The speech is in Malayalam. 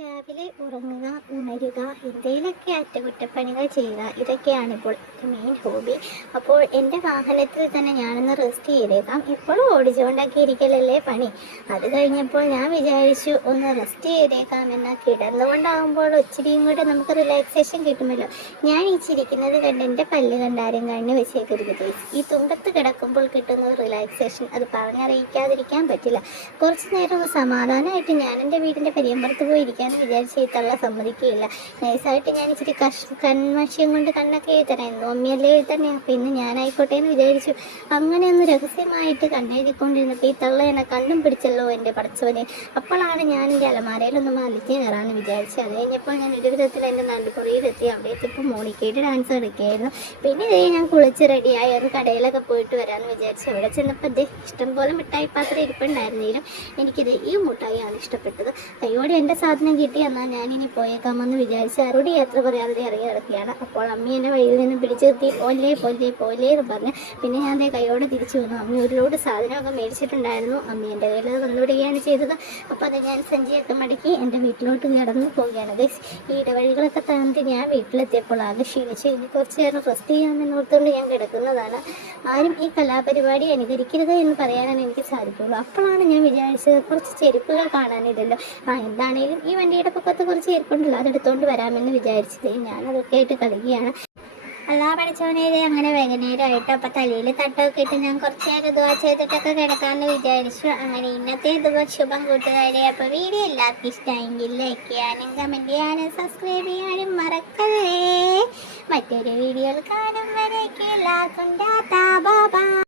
രാവിലെ ഉറങ്ങുക, ഉണരുക, എന്തെങ്കിലുമൊക്കെ അറ്റകുറ്റപ്പണികൾ ചെയ്യുക, ഇതൊക്കെയാണിപ്പോൾ എൻ്റെ മെയിൻ ഹോബി. അപ്പോൾ എൻ്റെ വാഹനത്തിൽ തന്നെ ഞാനൊന്ന് റെസ്റ്റ് ചെയ്തേക്കാം. ഇപ്പോഴും ഓടിച്ചുകൊണ്ടൊക്കെ ഇരിക്കലല്ലേ പണി. അത് കഴിഞ്ഞപ്പോൾ ഞാൻ വിചാരിച്ചു ഒന്ന് റെസ്റ്റ് ചെയ്തേക്കാം. എന്നാൽ കിടന്നുകൊണ്ടാകുമ്പോൾ ഒത്തിരിയും കൂടെ നമുക്ക് റിലാക്സേഷൻ കിട്ടുമല്ലോ. ഞാൻ ഈ ചിരിക്കുന്നത് കണ്ട് എൻ്റെ പല്ല് കണ്ടാരും കണ്ണു വെച്ചേക്കരുത്. ഈ തുമ്പത്ത് കിടക്കുമ്പോൾ കിട്ടുന്ന റിലാക്സേഷൻ അത് പറഞ്ഞറിയിക്കാതിരിക്കാൻ പറ്റില്ല. കുറച്ച് നേരം ഒന്ന് സമാധാനമായിട്ട് ഞാൻ എൻ്റെ വീടിൻ്റെ പരിയമ്പുറത്ത് പോയിരിക്കാം വിചാരിച്ച് ഈ തള്ള സമ്മതിക്കുകയില്ല. നൈസായിട്ട് ഞാൻ ഇച്ചിരി കൺമഷ്യം കൊണ്ട് കണ്ണൊക്കെ എഴുതരായിരുന്നു. അമ്മയല്ലേ എഴുതണേ, അപ്പം ഇന്ന് ഞാനായിക്കോട്ടെ എന്ന് വിചാരിച്ചു. അങ്ങനെ ഒന്ന് രഹസ്യമായിട്ട് കണ്ണെഴുതിക്കൊണ്ടിരുന്നപ്പോൾ ഈ തള്ള എന്നെ കണ്ണും പിടിച്ചല്ലോ എൻ്റെ പടച്ചവനെ. അപ്പോഴാണ് ഞാൻ എൻ്റെ അലമാരയിലൊന്ന് വലിച്ചു കയറാമെന്ന് വിചാരിച്ചത്. അത് കഴിഞ്ഞപ്പോൾ ഞാൻ ഒരു വിധത്തിൽ എൻ്റെ നടുപുറയിലെത്തി. അവിടെ എത്തിയപ്പോൾ മോണിക്കയുടെ ഡാൻസ് കളിക്കുകയായിരുന്നു. പിന്നെ ഇതേ ഞാൻ കുളിച്ച് റെഡിയായി അത് കടയിലൊക്കെ പോയിട്ട് വരാമെന്ന് വിചാരിച്ചു. അവിടെ ചെന്നപ്പോൾ അതേ ഇഷ്ടംപോലെ മിഠായി പാത്രം ഇരിപ്പുണ്ടായിരുന്നെങ്കിലും എനിക്കിത് ഈ മുട്ടായിയാണ് ഇഷ്ടപ്പെട്ടത്. കയ്യോടെ എൻ്റെ സാധനം കിട്ടി. എന്നാൽ ഞാനിനി പോയേക്കാമെന്ന് വിചാരിച്ച് ആരോട് യാത്ര പറയാതെ ഇറങ്ങി കിടക്കുകയാണ്. അപ്പോൾ അമ്മ എന്നെ വഴിയിൽ നിന്ന് പിടിച്ചു നിർത്തി പോലെ പോലെ പോലെ എന്ന് പറഞ്ഞ് പിന്നെ ഞാൻ അതേ കൈയോടെ തിരിച്ചു വന്നു. അമ്മ ഒരു ലോഡ് സാധനമൊക്കെ മേടിച്ചിട്ടുണ്ടായിരുന്നു. അമ്മ എൻ്റെ കയ്യിൽ അത് വന്നുവിടുകയാണ് ചെയ്തത്. അപ്പോൾ അത് ഞാൻ സഞ്ചിയൊക്കെ മടക്കി എൻ്റെ വീട്ടിലോട്ട് കിടന്നു പോവുകയാണ്. ഈ ഇടവഴികളൊക്കെ താണ്ടി ഞാൻ വീട്ടിലെത്തിയപ്പോൾ ആകെ ക്ഷീണിച്ച് ഇനി കുറച്ച് നേരം റെസ്റ്റ് ചെയ്യാമെന്ന് ഓർത്തുകൊണ്ട് ഞാൻ കിടക്കുന്നതാണ്. ആരും ഈ കലാപരിപാടി അനുകരിക്കരുത് എന്ന് പറയാനാണ് എനിക്ക് സാധിക്കുള്ളൂ. അപ്പോഴാണ് ഞാൻ വിചാരിച്ചത് കുറച്ച് ചെരുപ്പുകൾ കാണാനില്ലല്ലോ. എന്താണേലും ഈ വണ്ടിയുടെ പൊക്കത്ത് കുറച്ച് ചെരുപ്പുണ്ടല്ലോ, അതെടുത്തുകൊണ്ട് വരാമെന്ന് വിചാരിച്ചത്. ഞാനതൊക്കെ ആയിട്ട് കളിക്കുകയാണ്. അല്ലാ പഠിച്ചവനെ അങ്ങനെ വൈകുന്നേരമായിട്ട് അപ്പം തലയിൽ തട്ടമൊക്കെ ഇട്ട് ഞാൻ കുറച്ച് നേരം ദുആ ചെയ്തിട്ടൊക്കെ കിടക്കാമെന്ന് വിചാരിച്ചു. അങ്ങനെ ഇന്നത്തെ ദുആ ശുഭം കൂട്ടുകാരെ. അപ്പോൾ വീഡിയോ എല്ലാവർക്കും ഇഷ്ടമെങ്കിൽ ലൈക്ക് ചെയ്യാനും കമൻറ്റ് ചെയ്യാനും സബ്സ്ക്രൈബ് ചെയ്യാനും മറക്കല്ലേ. മറ്റൊരു വീഡിയോയിൽ കാണും വരേക്കും എല്ലാവർക്കും ടാറ്റാ ബൈ ബൈ.